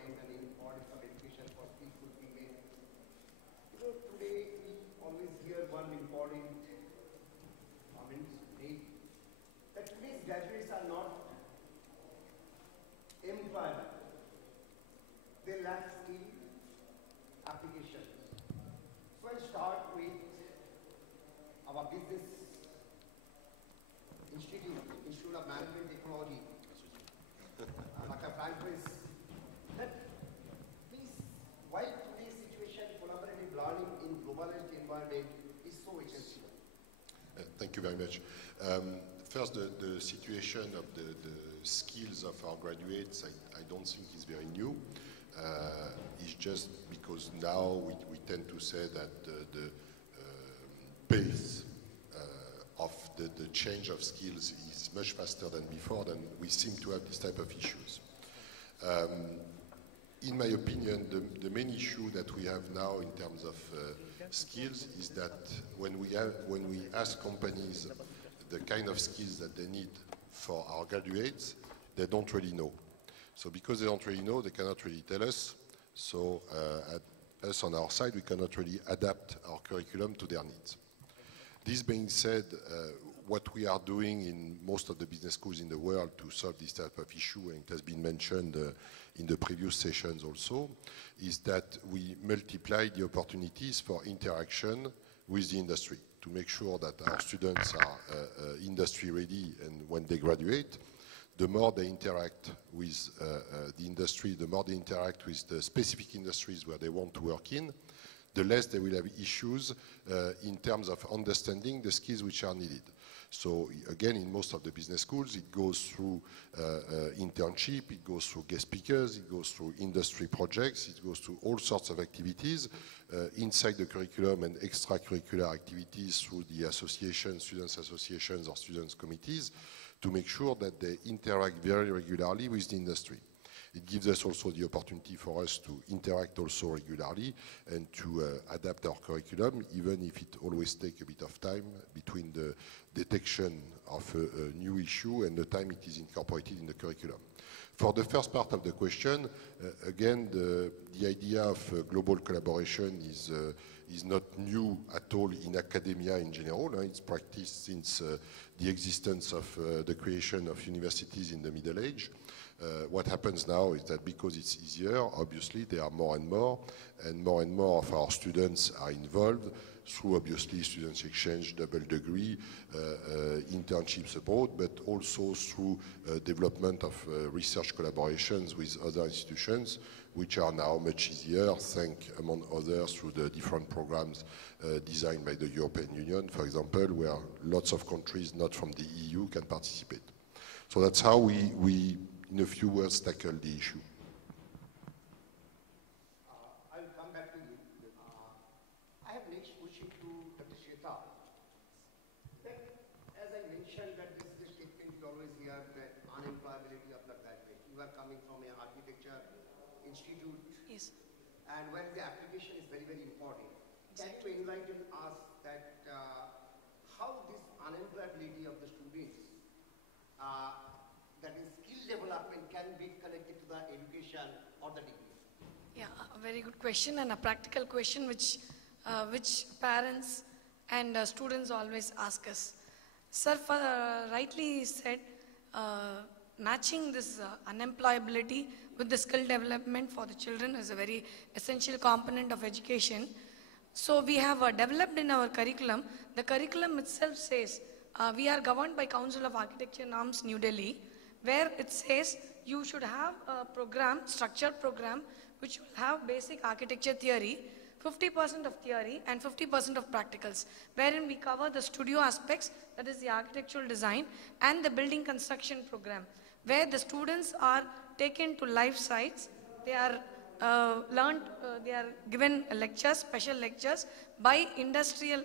environment and the importance of education for skillful female. You know, today we always hear one important comment made that today's graduates are not employable. They lack skill application. So I'll start with our business Institute of Management Technology, Dr. Francis, that please, why today's situation collaborative learning in globalized environment is so essential? Thank you very much. First, the situation of the skills of our graduates, I don't think is very new. It's just because now we tend to say that the pace of the change of skills is much faster than before, then we seem to have this type of issues. In my opinion, the main issue that we have now in terms of skills is that when we ask companies the kind of skills that they need for our graduates, they don't really know. So because they don't really know, they cannot really tell us. So us on our side, we cannot really adapt our curriculum to their needs. This being said, what we are doing in most of the business schools in the world to solve this type of issue, and it has been mentioned in the previous sessions also, is that we multiply the opportunities for interaction with the industry to make sure that our students are industry ready, and when they graduate, the more they interact with the industry, the more they interact with the specific industries where they want to work in, the less they will have issues in terms of understanding the skills which are needed. So again, in most of the business schools, it goes through internship, it goes through guest speakers, it goes through industry projects, it goes through all sorts of activities inside the curriculum and extracurricular activities through the associations, students associations or students committees, to make sure that they interact very regularly with the industry. It gives us also the opportunity for us to interact also regularly and to adapt our curriculum, even if it always takes a bit of time between the detection of a new issue and the time it is incorporated in the curriculum. For the first part of the question, again, the idea of global collaboration is not new at all in academia in general. It's practiced since the existence of the creation of universities in the Middle Age. What happens now is that because it's easier, obviously there are more and more of our students are involved through obviously students exchange, double degree, internships abroad, but also through development of research collaborations with other institutions, which are now much easier, thanks among others through the different programs designed by the European Union, for example, where lots of countries not from the EU can participate. So that's how we in a few words, tackle the issue. I'll come back to you. I have next question to Dr. Shweta. As I mentioned, that this is the statement you always hear, that unemployability of the graduate. You are coming from an architecture institute. Yes. And where the application is very, very important. Can you enlighten us that how this unemployability of the students that is skill development can be connected to the education or the degree? Yeah, a very good question and a practical question which parents and students always ask us. Sir, rightly said, matching this unemployability with the skill development for the children is a very essential component of education. So we have developed in our curriculum, the curriculum itself says, we are governed by Council of Architecture Norms, New Delhi, where it says you should have a program, structured program, which will have basic architecture theory, 50% of theory and 50% of practicals, wherein we cover the studio aspects, that is the architectural design, and the building construction program, where the students are taken to live sites, they are they are given lectures, special lectures by industrial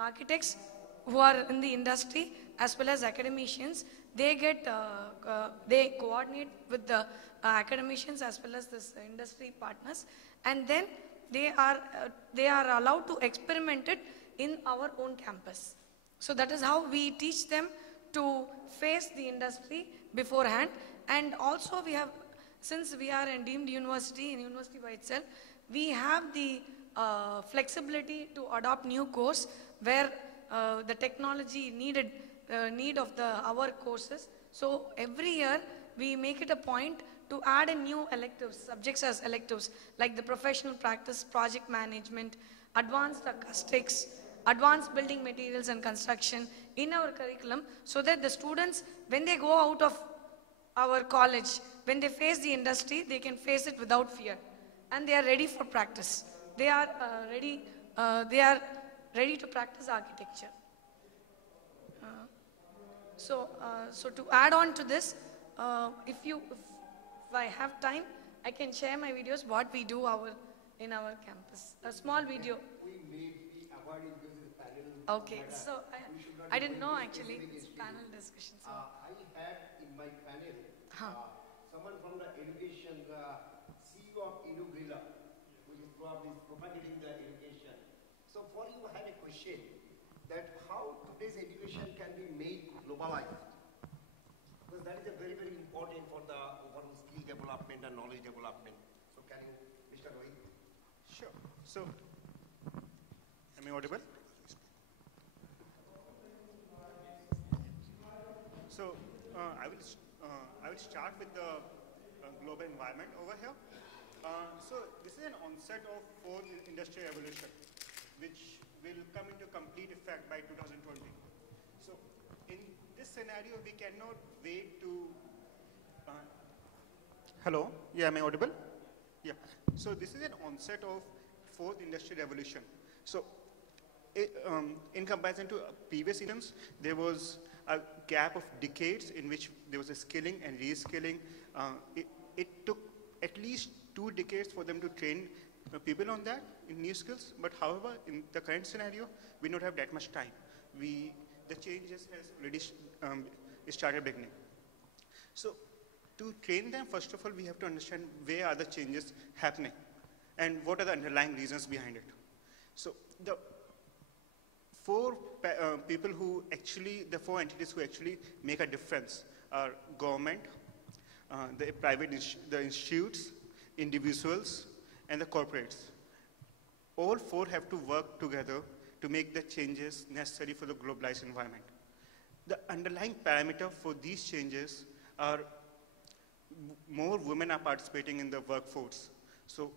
architects who are in the industry as well as academicians. They get, they coordinate with the academicians as well as this industry partners, and then they are allowed to experiment it in our own campus. So that is how we teach them to face the industry beforehand, and also we have since we are a deemed university, in university by itself, we have the flexibility to adopt new course where the technology need of our courses. So every year we make it a point to add a new electives, subjects as electives, like the professional practice, project management, advanced acoustics, advanced building materials and construction in our curriculum, so that the students, when they go out of our college, when they face the industry, they can face it without fear. And they are ready for practice. They are ready to practice architecture. So to add on to this, if I have time, I can share my videos, what we do in our campus. A small video. We may be avoiding this panel. Okay, so I didn't know actually, it's panel discussion. So. I had in my panel someone from the education, CEO of Inugrilla, which is probably propagating the education. So for you, I had a question that how today's education can be made globalized. Because that is a very, very important for the overall skill development and knowledge development. So can you, Mr. Rohit? Sure. So, am I audible? So, I will start with the global environment over here. So, this is an onset of fourth industrial revolution, which will come into complete effect by 2020. So, in this scenario, we cannot wait to. Hello. Yeah, am I audible? Yeah. So, this is an onset of fourth industrial revolution. So, in comparison to previous eras, there was a gap of decades in which there was a skilling and reskilling. It took at least 2 decades for them to train people on that in new skills. But however, in the current scenario, we don't have that much time. The changes has already started beginning. So, to train them, first of all, we have to understand where are the changes happening and what are the underlying reasons behind it. So, the four entities who actually make a difference are government, the institutes, individuals, and the corporates. All 4 have to work together to make the changes necessary for the globalized environment. The underlying parameter for these changes are more women are participating in the workforce. So,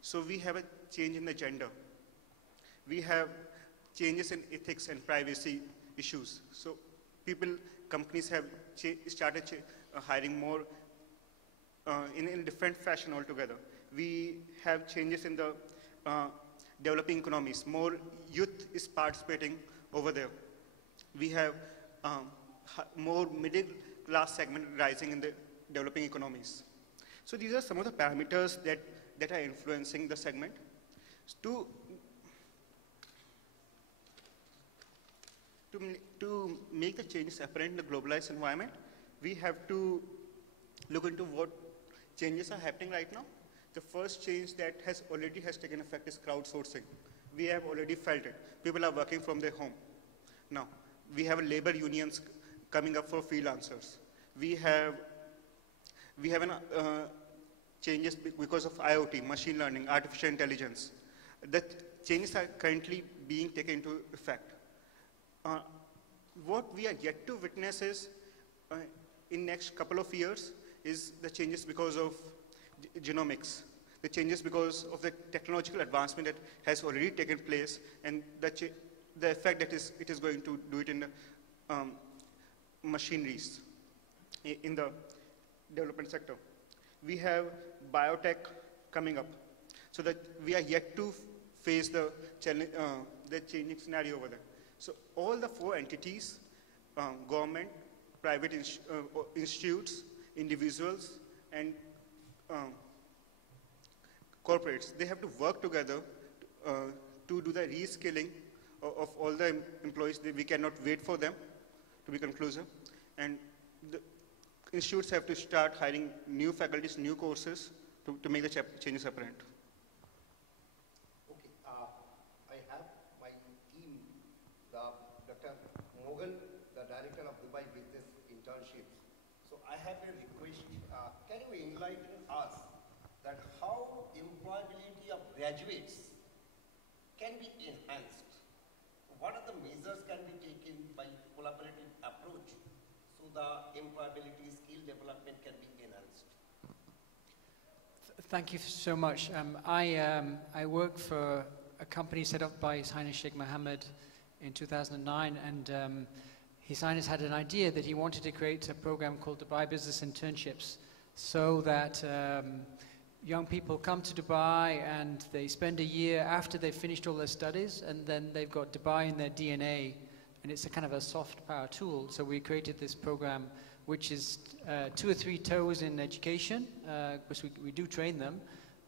so we have a change in the gender. We have changes in ethics and privacy issues. So, companies have started hiring more in a different fashion altogether. We have changes in the developing economies. More youth is participating over there. We have more middle class segment rising in the developing economies. So these are some of the parameters that are influencing the segment. To make the changes apparent in the globalized environment, we have to look into what changes are happening right now. The first change that has taken effect is crowdsourcing. We have already felt it. People are working from their home. Now, we have labor unions coming up for freelancers. We have changes because of IoT, machine learning, artificial intelligence. The changes are currently being taken into effect. What we are yet to witness is, in next couple of years, is the changes because of genomics, the changes because of the technological advancement that has already taken place, and the effect that it is going to do it in the machineries in the development sector. We have biotech coming up, so that we are yet to face the changing scenario over there. So all the 4 entities, government, private institutes, individuals, and corporates, they have to work together to do the reskilling of all the employees. We cannot wait for them to be conclusive. And the institutes have to start hiring new faculties, new courses to make the changes apparent. Okay, I have my team, Dr. Mogan, the director of Dubai Business Internships. So I have a request technology of graduates can be enhanced? What are the measures can be taken by collaborative approach so the employability skill development can be enhanced? Thank you so much. I work for a company set up by His Highness Sheikh Mohammed in 2009, and His Highness had an idea that he wanted to create a program called Dubai Business Internships, so that young people come to Dubai and they spend a year after they've finished all their studies, and then they've got Dubai in their DNA, and it's a kind of a soft power tool. So we created this program which is 2 or 3 toes in education, because we do train them,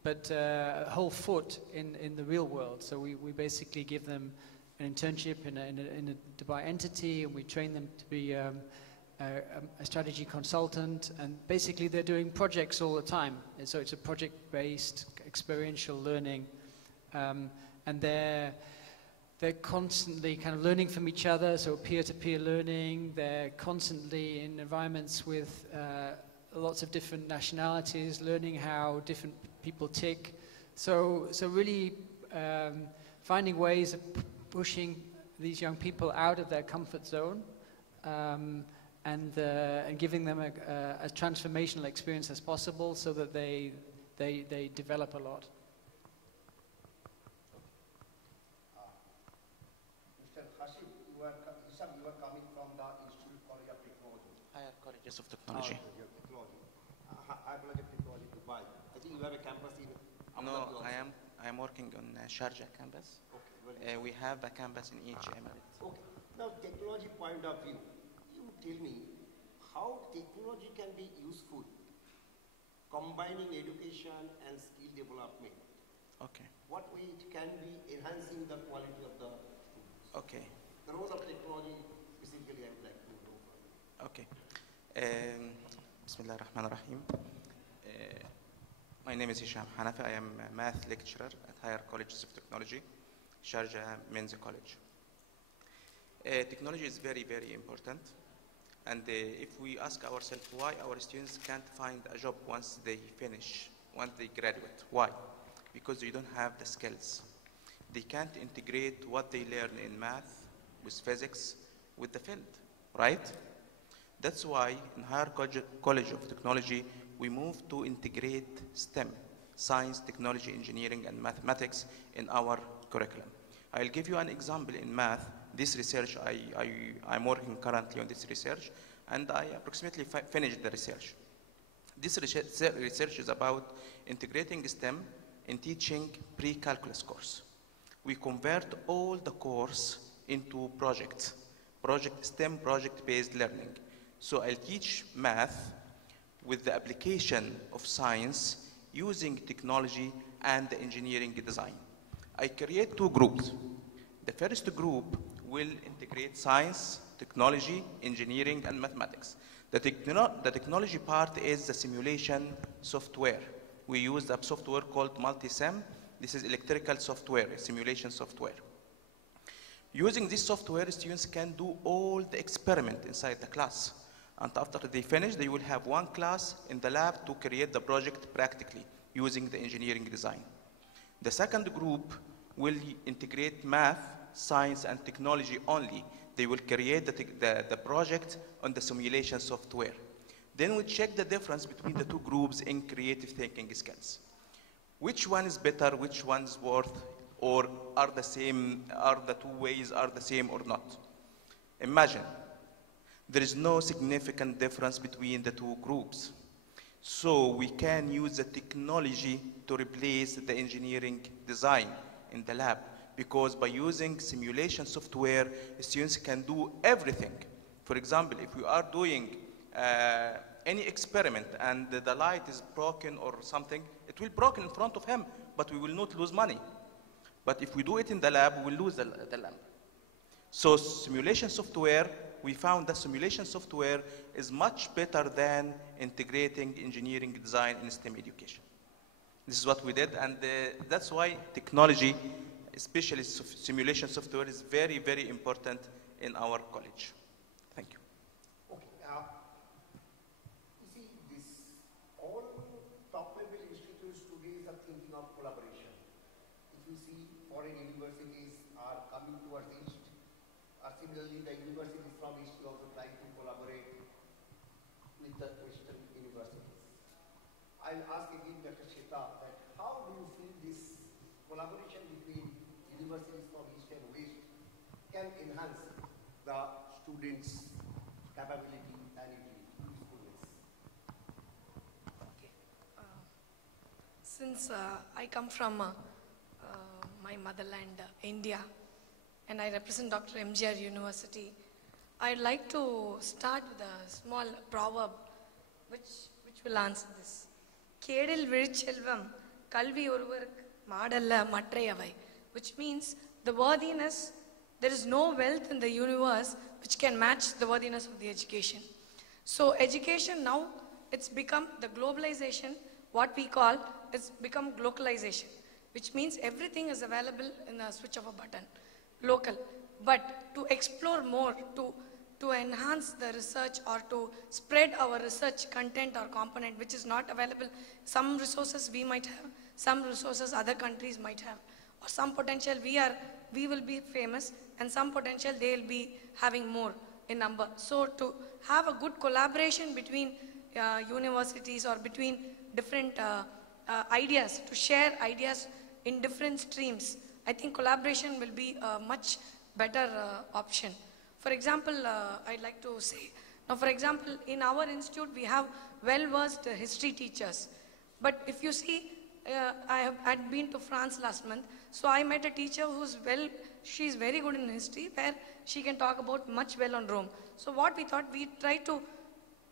but a whole foot in the real world. So we basically give them an internship in a Dubai entity, and we train them to be a strategy consultant, and basically they're doing projects all the time. And so it's a project-based experiential learning, and they're constantly kind of learning from each other, so peer-to-peer learning. They're constantly in environments with lots of different nationalities, learning how different people tick. So really finding ways of pushing these young people out of their comfort zone, and giving them a transformational experience as possible, so that they develop a lot. Mr. Hashim, you are coming from the Institute College of Technology. Higher Colleges of Technology. Technology. Higher College of Technology, Dubai. I think you have a campus in Abu No, Dhabi also. I am working on Sharjah campus. Okay, We have a campus in each emirate. okay. Now, technology point of view, you tell me how technology can be useful combining education and skill development. Okay. What way it can be enhancing the quality of the students? Okay. The role of technology, basically, I would like to know. Okay. Bismillah ar-Rahman ar-Rahim. My name is Hisham Hanafi. I am a math lecturer at Higher Colleges of Technology, Sharjah Men's College. Technology is very, very important. And if we ask ourselves why our students can't find a job once they finish, once they graduate, why? Because they don't have the skills. They can't integrate what they learn in math with physics with the field, right? That's why in Higher College of Technology, we moved to integrate STEM, science, technology, engineering, and mathematics in our curriculum. I'll give you an example in math. This research, I'm working currently on this research, and I approximately finished the research. This research is about integrating STEM in teaching pre-calculus course. We convert all the course into projects, STEM project-based learning. So I'll teach math with the application of science using technology and the engineering design. I create 2 groups. The first group will integrate science, technology, engineering, and mathematics. The technology part is the simulation software. We use a software called Multisim. This is electrical software, simulation software. Using this software, students can do all the experiment inside the class. And after they finish, they will have 1 class in the lab to create the project practically using the engineering design. The second group will integrate math, science, and technology only. They will create the project on the simulation software. Then we check the difference between the 2 groups in creative thinking skills. Which one is better, which one is worth, or are the same, are the 2 ways are the same or not? Imagine, there is no significant difference between the 2 groups. So we can use the technology to replace the engineering design in the lab, because by using simulation software, students can do everything. For example, if we are doing any experiment and the light is broken or something, it will broken in front of him, but we will not lose money. But if we do it in the lab, we will lose the lamp. So simulation software, we found that simulation software is much better than integrating engineering design in STEM education. This is what we did, and that's why technology, especially simulation software, is very, very important in our college. Thank you. Okay. You see, all top-level institutes today are thinking of collaboration. you see foreign universities are coming towards East, or similarly the universities from East will also try to collaborate with the Western universities. I'll ask again Dr. Sheta that how do you feel this collaboration between universities from East and West can enhance the students' capability and usefulness? Okay. Since I come from my motherland, India, and I represent Dr. MGR University, I'd like to start with a small proverb which will answer this. Kedil virichelvam kalvi oruvarukku maadalla mattrayavai, which means the worthiness, there is no wealth in the universe which can match the worthiness of the education. So education now, it's become the globalization, what we call, it's become localization, which means everything is available in the switch of a button, local. But to explore more, to enhance the research or to spread our research content or component which is not available, some resources we might have, some resources other countries might have, or some potential we will be famous and some potential they will be having more in number. So to have a good collaboration between universities or between different ideas, to share ideas in different streams, I think collaboration will be a much better option. For example, I'd like to say, now for example, in our institute we have well-versed history teachers. But if you see, I had been to France last month, so I met a teacher she's very good in history, where she can talk about much well on Rome. So what we thought, we try to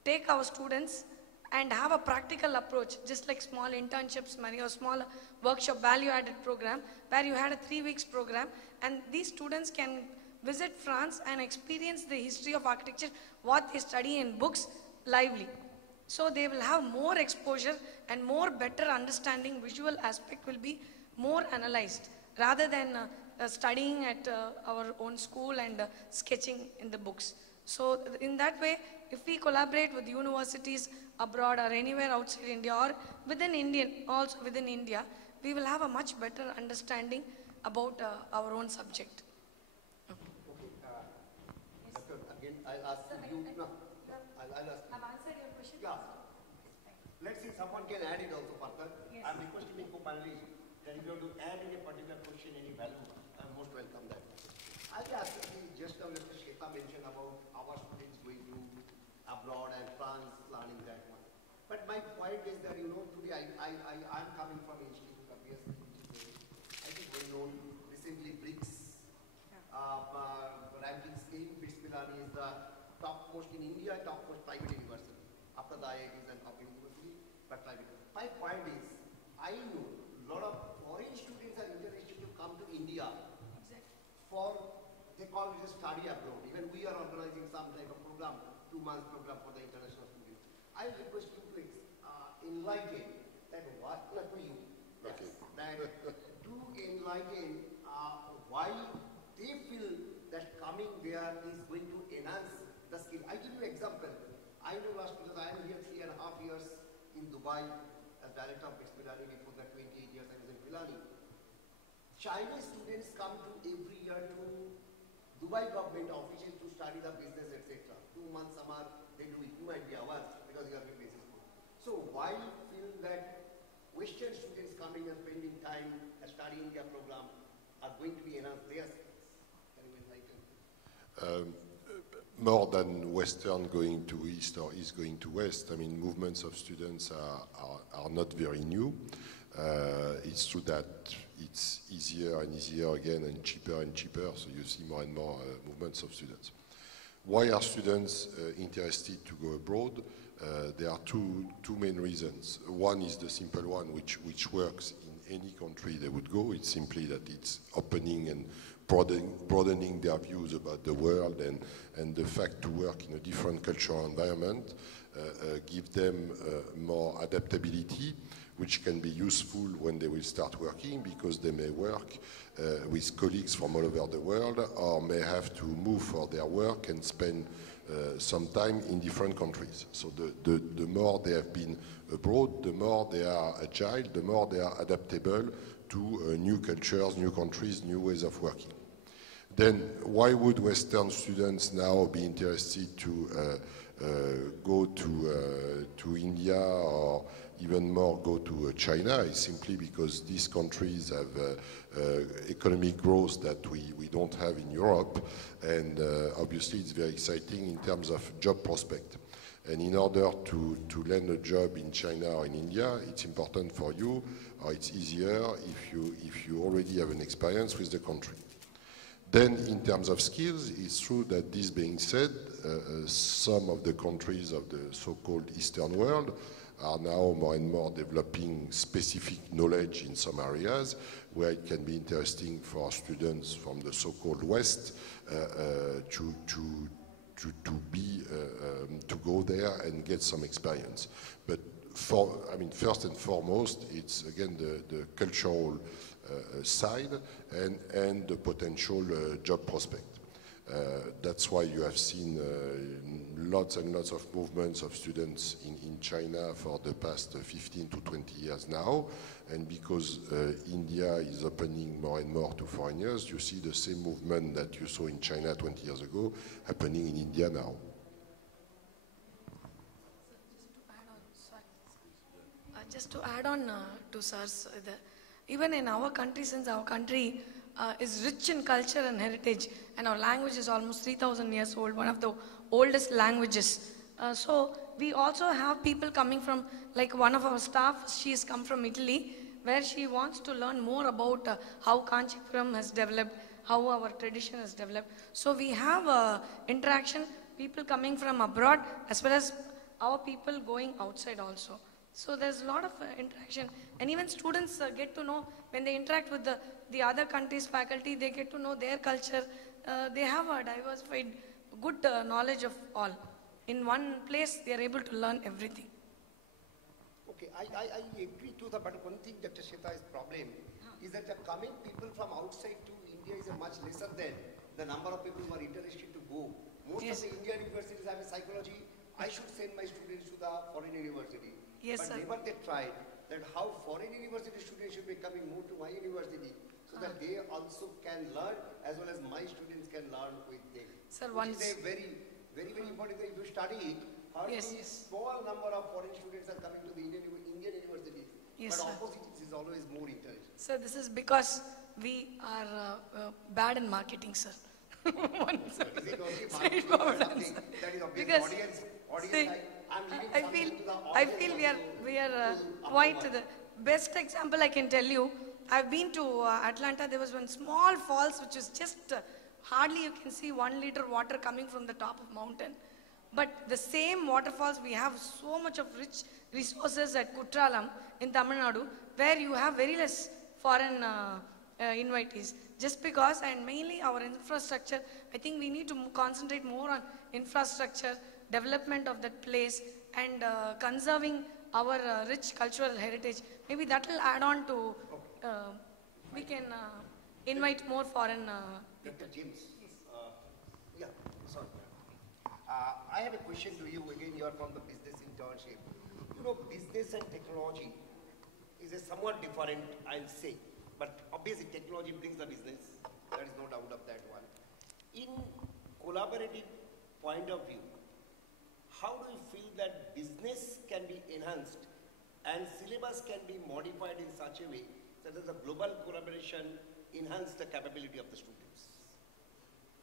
take our students and have a practical approach, just like small internships, or small workshop value-added program, where you had a 3 weeks program, and these students can visit France and experience the history of architecture, what they study in books, lively. So they will have more exposure and more better understanding, visual aspect will be more analyzed, rather than studying at our own school and sketching in the books. So in that way, if we collaborate with universities abroad or anywhere outside India or within India, we will have a much better understanding about our own subject. Doctor, again, I'll ask you. No, I'll ask you. I've answered your question. Yeah. Let's see, someone can add it also further. Yes. I'm requesting the co-panelists that if you want to add any particular question, any value, I'm most welcome that. I'll be asking just now Mr. Sheta mentioned about our students going to abroad and France learning that one. But my point is that, today I'm coming from Institute of WES, which is I think well known, recently BRICS ranking scheme. Bismillani is the topmost in India, topmost private university. After the IITs and top university, but private. My point is, I know a lot of foreign students are interested to come to India for, they call it a study abroad. Even we are organizing some type of program, 2 months program for the international students. I request you to enlighten that what to you. Okay. That to enlighten why they feel that coming there is going to enhance the skill. I give you an example. I know because I am here 3.5 years in Dubai as director of Bismillani. Before that 28 years I was in Pilani. Chinese students come to every year to Dubai government offices to study the business, etc. 2 months summer they do it, 2 and hours because you are in basis school. So why feel that Western students coming and spending time and studying their program are going to be enhanced their skills? Can you enlighten? More than Western going to East or East going to West, I mean, movements of students are not very new. It's true that it's easier and easier again and cheaper, so you see more and more movements of students. Why are students interested to go abroad? There are two main reasons. One is the simple one, which works in any country they would go. It's simply that it's opening and broadening their views about the world, and the fact to work in a different cultural environment give them more adaptability, which can be useful when they will start working, because they may work with colleagues from all over the world, or may have to move for their work and spend some time in different countries. So the more they have been abroad, the more they are agile, the more they are adaptable to new cultures, new countries, new ways of working. Then why would Western students now be interested to go to India or even more go to China? It's simply because these countries have economic growth that we don't have in Europe, and obviously it's very exciting in terms of job prospect. And in order to land a job in China or in India, it's important for you, or it's easier if you already have an experience with the country. Then in terms of skills, it's true that this being said, some of the countries of the so-called Eastern world are now more and more developing specific knowledge in some areas where it can be interesting for students from the so-called West to go there and get some experience. But first and foremost, it's again the cultural side and the potential job prospect. That's why you have seen lots and lots of movements of students in China for the past 15 to 20 years now. And because India is opening more and more to foreigners, you see the same movement that you saw in China 20 years ago happening in India now. Just to add on to Sir's, even in our country, since our country is rich in culture and heritage, and our language is almost 3,000 years old, one of the oldest languages. So we also have people coming from, like one of our staff, she has come from Italy, where she wants to learn more about how Kanchipuram has developed, how our tradition has developed. So we have interaction, people coming from abroad, as well as our people going outside also. So there's a lot of interaction, and even students get to know when they interact with the other countries' faculty, they get to know their culture. They have a diversified, good knowledge of all. In one place, they are able to learn everything. Okay, I agree to that, but one thing that Shita's problem is that the coming people from outside to India is a much lesser than the number of people who are interested to go. Most of the Indian universities have a psychology, I should send my students to the foreign university. Yes, but sir. never they tried that how foreign university students should be coming more to my university so that they also can learn as well as my students can learn with them. Sir, which is a very, very, very important thing. If you study it, hardly small number of foreign students are coming to the Indian universities. Yes, but sir. opposite is always more interesting. Sir, this is because we are bad in marketing, sir. Is it only marketing or something that is obvious? Because audience see, I feel we are quite the best example I can tell you. I've been to Atlanta. There was one small falls which is just hardly you can see 1 liter water coming from the top of mountain. But the same waterfalls, we have so much of rich resources at Kutralam in Tamil Nadu, where you have very less foreign invitees. Just because, and mainly our infrastructure, I think we need to concentrate more on infrastructure, development of that place, and conserving our rich cultural heritage. Maybe that will add on to, we can invite more foreign people. Dr. James, yeah, sorry. I have a question to you. Again, you are from the business internship. You know, business and technology is a somewhat different, I'll say. But obviously, technology brings the business. There is no doubt of that one. In collaborative point of view, how do you feel that business can be enhanced and syllabus can be modified in such a way that the global collaboration enhance the capability of the students?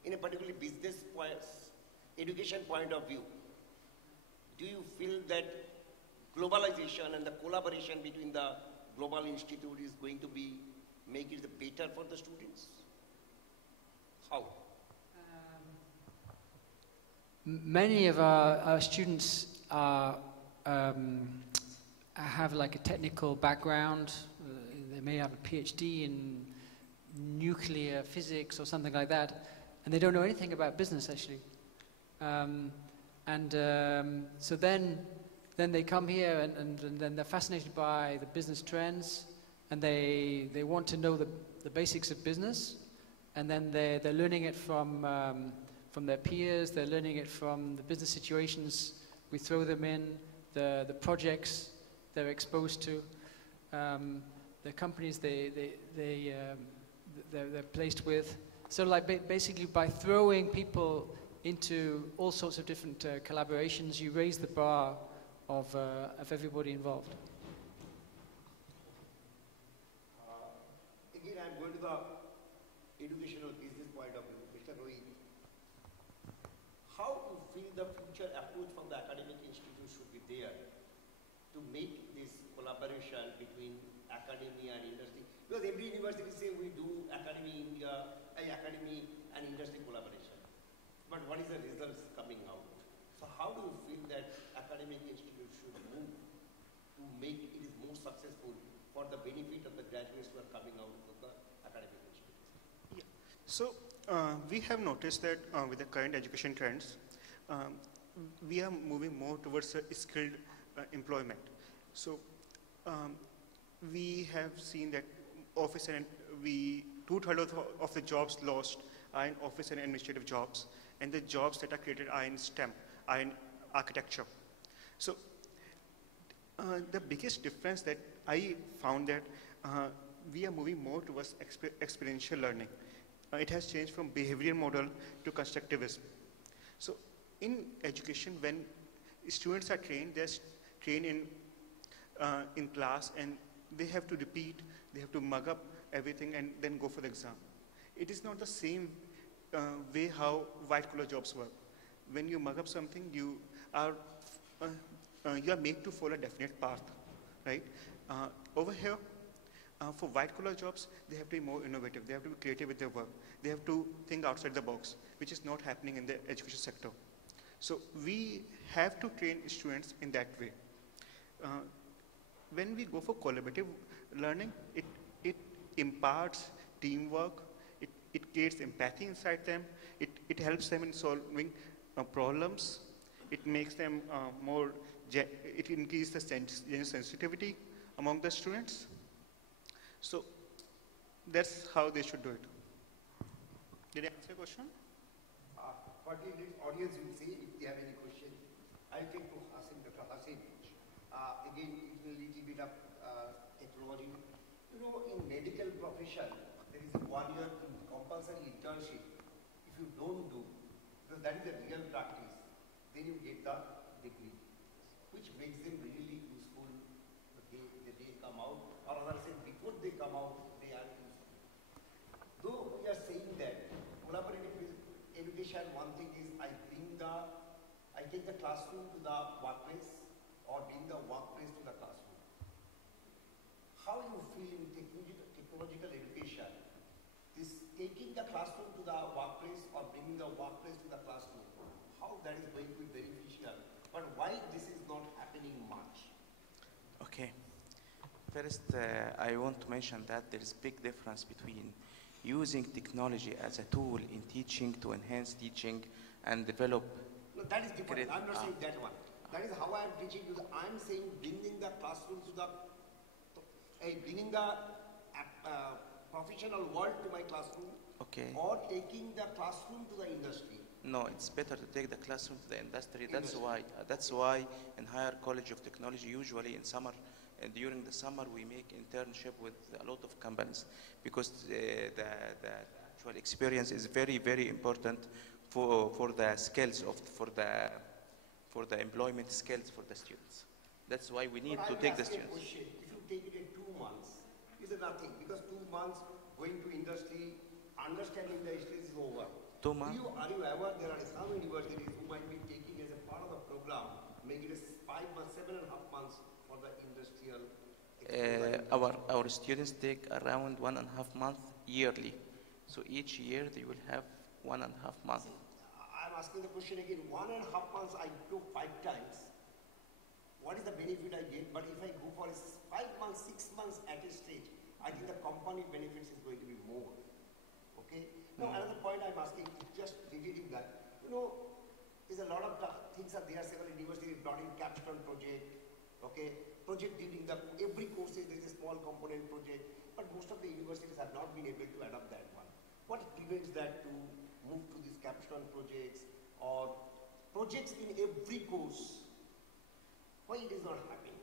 In a particularly business education point of view, do you feel that globalization and the collaboration between the global institute is going to be make it better for the students? How? Many of our students are, have like a technical background. They may have a PhD in nuclear physics or something like that, and they don't know anything about business actually. So then they come here and then they're fascinated by the business trends, and they want to know the basics of business, and then they're learning it from their peers, they're learning it from the business situations we throw them in, the projects they're exposed to. the companies they're placed with. So like basically by throwing people into all sorts of different collaborations, you raise the bar of everybody involved. Again, I'm going to the educational business point of view. Mr. Rohit, how you feel the future approach from the academic institute should be there to make this collaboration between academia and industry? Because every university say we do academy and industry collaboration. But what is the results coming out? So how do you feel that academic institute should move to make it is more successful for the benefit of the graduates who are coming out of the academic institutes? Yeah. So we have noticed that with the current education trends, we are moving more towards skilled employment. So we have seen that office and two-thirds of the jobs lost are in office and administrative jobs, and the jobs that are created are in STEM, are in architecture. So the biggest difference that I found that we are moving more towards experiential learning. It has changed from behavioral model to constructivism. So in education, when students are trained, they're trained in class, and they have to repeat, they have to mug up everything and then go for the exam. It is not the same way how white-collar jobs work. When you mug up something, you are made to follow a definite path, right? Over here, for white-collar jobs, they have to be more innovative. They have to be creative with their work. They have to think outside the box, which is not happening in the education sector. So we have to train students in that way. When we go for collaborative learning, it imparts teamwork, it creates empathy inside them, it helps them in solving problems, it makes them it increases the sensitivity among the students. So that's how they should do it. Did I answer your question? Particularly audience will say if they have any question. I'll take to Hasim, Dr. Hasim. Again, it's a little bit of technology. You know, in medical profession, there is a 1 year compulsory internship. If you don't do, because that is a real practice, then you get the degree, which makes them really useful the day come out, or rather say before they come out, they are useful. Though we are saying that collaborative education, one thing is I take the classroom to the workplace or bring the workplace to the classroom. How you feel in technological education, this taking the classroom to the workplace or bringing the workplace to the classroom, how that is going to be beneficial, but why this is not happening much? Okay. First, I want to mention that there is big difference between using technology as a tool in teaching to enhance teaching and develop. No, that is different. I'm not saying that one. That is how I am teaching you. I'm saying bringing the classroom to the, bringing the professional world to my classroom. Okay. Or taking the classroom to the industry. No, it's better to take the classroom to the industry. That's why in higher college of technology, usually in summer, during the summer, we make internship with a lot of companies because the actual experience is very, very important for the skills for the employment skills for the students. That's why we need to take the students. Question. If you take it in 2 months, is it nothing? Because 2 months going to industry, understanding the industry is over. 2 months. Are you aware there are some universities who might be taking as a part of the program, make it 5 months, 7.5 months for the industrial. Our students take around 1.5 months yearly. So each year they will have 1.5 months. I'm asking the question again. 1.5 months I do 5 times. What is the benefit I get? But if I go for 5 months, 6 months at a stage, I think the company benefits is going to be more. Okay. Now another point I'm asking is just repeating that. You know, there's a lot of things are there. Several universities brought in capstone project. Okay. Project during every course there is a small component project, but most of the universities have not been able to adopt that one. What prevents that to move to these capstone projects or projects in every course? Why it is not happening?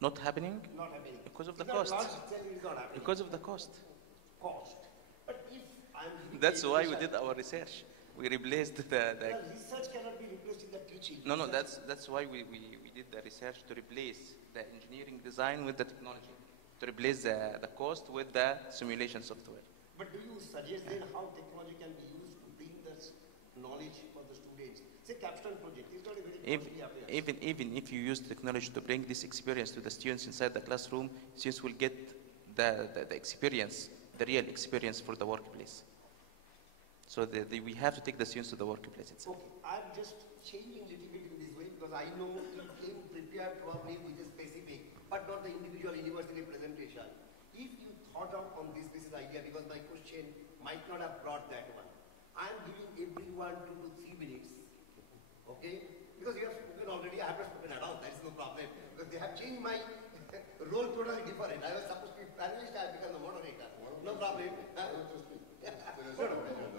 Not happening? Not happening. Because of the It's not cost. launch itself, it is not happening. Because of the cost. Cost. But if I'm giving That's the why we education- did our research. We replaced the Well, research cannot be replaced in the teaching. no, no, Research- that's why we did the research to replace the engineering design with the technology, to replace the cost with the simulation software. But do you suggest then how technology can be used to bring this knowledge for the students? Say capstone project, it's not a very If, costly affair. even if you use technology to bring this experience to the students inside the classroom, students will get the experience, the real experience for the workplace. So we have to take the students to the workplace itself. Okay, I'm just changing little bit in this way because I know you came prepared probably with a specific, but not the individual university presentation. If you thought out on this idea, because my question might not have brought that one. I'm giving everyone 2 to 3 minutes. Okay? Because you have spoken already, I have not spoken at all, that is no problem. Because they have changed my role totally different. I was supposed to be panelist, I have become the moderator. No problem. No,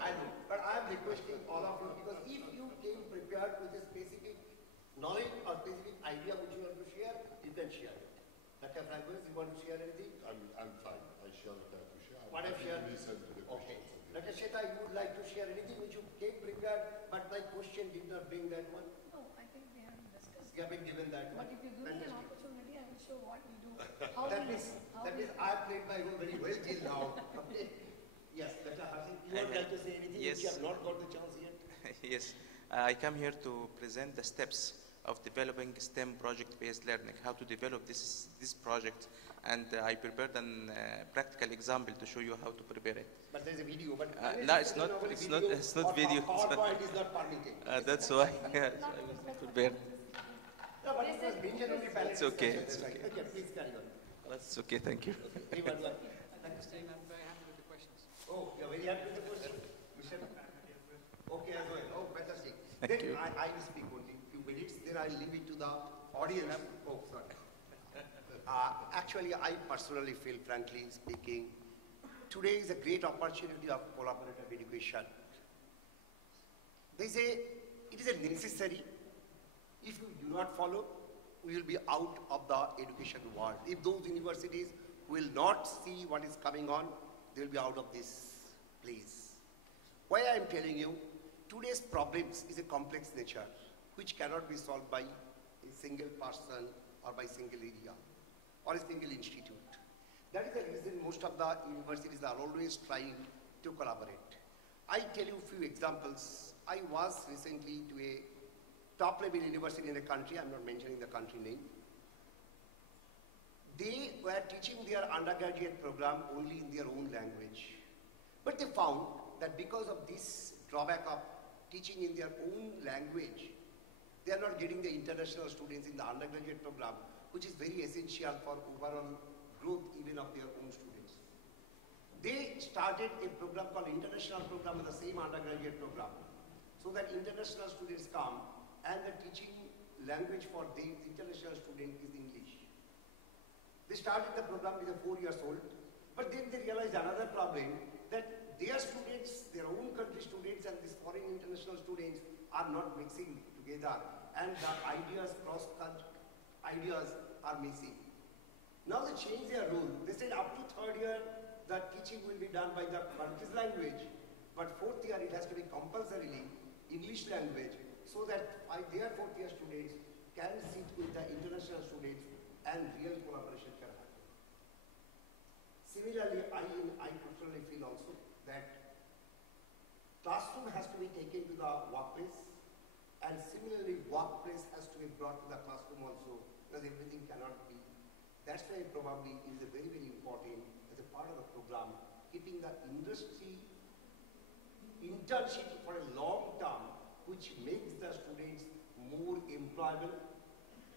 I know. But I am requesting all of you, because if you came prepared with a specific knowledge or specific idea which you want to share, you can share it. Dr. Francois, you want to share anything? I'm fine. I share what I have to share. What I've shared? Listen to the Okay. questions. Dr. Sheta, you would like to share anything which you came prepared, but my question did not bring that one? No, I think we haven't discussed. You have been given that one. But if you give me an Fantastic. opportunity, I will show what we do. How That we means, how that we- means I have played my role very well till now. Okay. Yes, Dr. Hassan, you would like to say anything which you Yes. have not got the chance yet? Yes, I come here to present the steps of developing STEM project-based learning, how to develop this project, and I prepared a practical example to show you how to prepare it. But there is a video. But No, it's not. It's not. It's not video. PowerPoint is not permitted. That's why. Yeah, so I was prepared. No, but it was mentioned only balance It's okay, discussion, it's that's right. Okay, please carry on. That's okay. Thank you. Anyone want? I'm very happy with the questions. Oh, you're very happy with the question? Michelle? Okay, as well. Oh, fantastic. Thank Then you. I will speak only a few minutes, then I'll leave it to the audience. Oh, sorry. Actually, I personally feel, frankly speaking, today is a great opportunity of collaborative education. They say it is a necessary. If you do not follow, we will be out of the education world. If those universities will not see what is coming on, they will be out of this place. Why I am telling you, today's problems is a complex nature, which cannot be solved by a single person or by single area or a single institute. That is the reason most of the universities are always trying to collaborate. I tell you a few examples. I was recently to a top-level university in a country, I'm not mentioning the country name. They were teaching their undergraduate program only in their own language. But they found that because of this drawback of teaching in their own language, they are not getting the international students in the undergraduate program, which is very essential for overall growth even of their own students. They started a program called International Program in the same undergraduate program, so that international students come and the teaching language for the international student is English. They started the program with a 4 years old, but then they realized another problem, that their students, their own country students and these foreign international students are not mixing together, and the ideas, cross-cultural ideas are missing. Now they changed their rule. They said up to 3rd year, the teaching will be done by the country's language, but 4th year it has to be compulsorily English language, so that their 4th year students can sit with the international students and real collaboration can happen. Similarly, I personally feel also that classroom has to be taken to the workplace, and similarly workplace has to be brought to the classroom also, because everything cannot be. That's why probably it is a very, very important as a part of the program, keeping the industry internship for a long term, which makes the students more employable,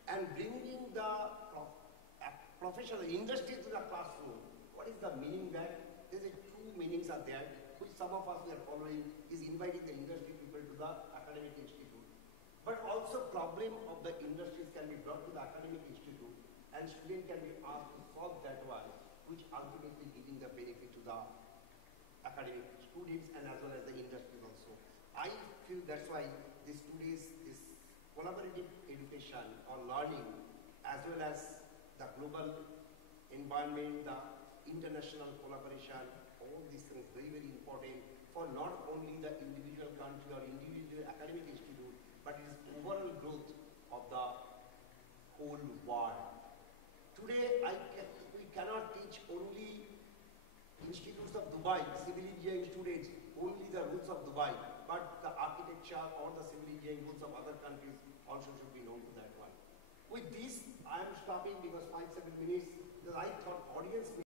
and bringing the professional industry to the classroom. What is the meaning that? There is two meanings are there, which some of us we are following, is inviting the industry people to the academic institute. But also problem of the industries can be brought to the academic institute, and students can be asked to solve that one, which ultimately giving the benefit to the academic students and as well as the industry also. I feel that's why this collaborative education or learning, as well as the global environment, the international collaboration, all these things very, very important for not only the individual country or individual academic institute, but it is overall growth of the whole world. Today,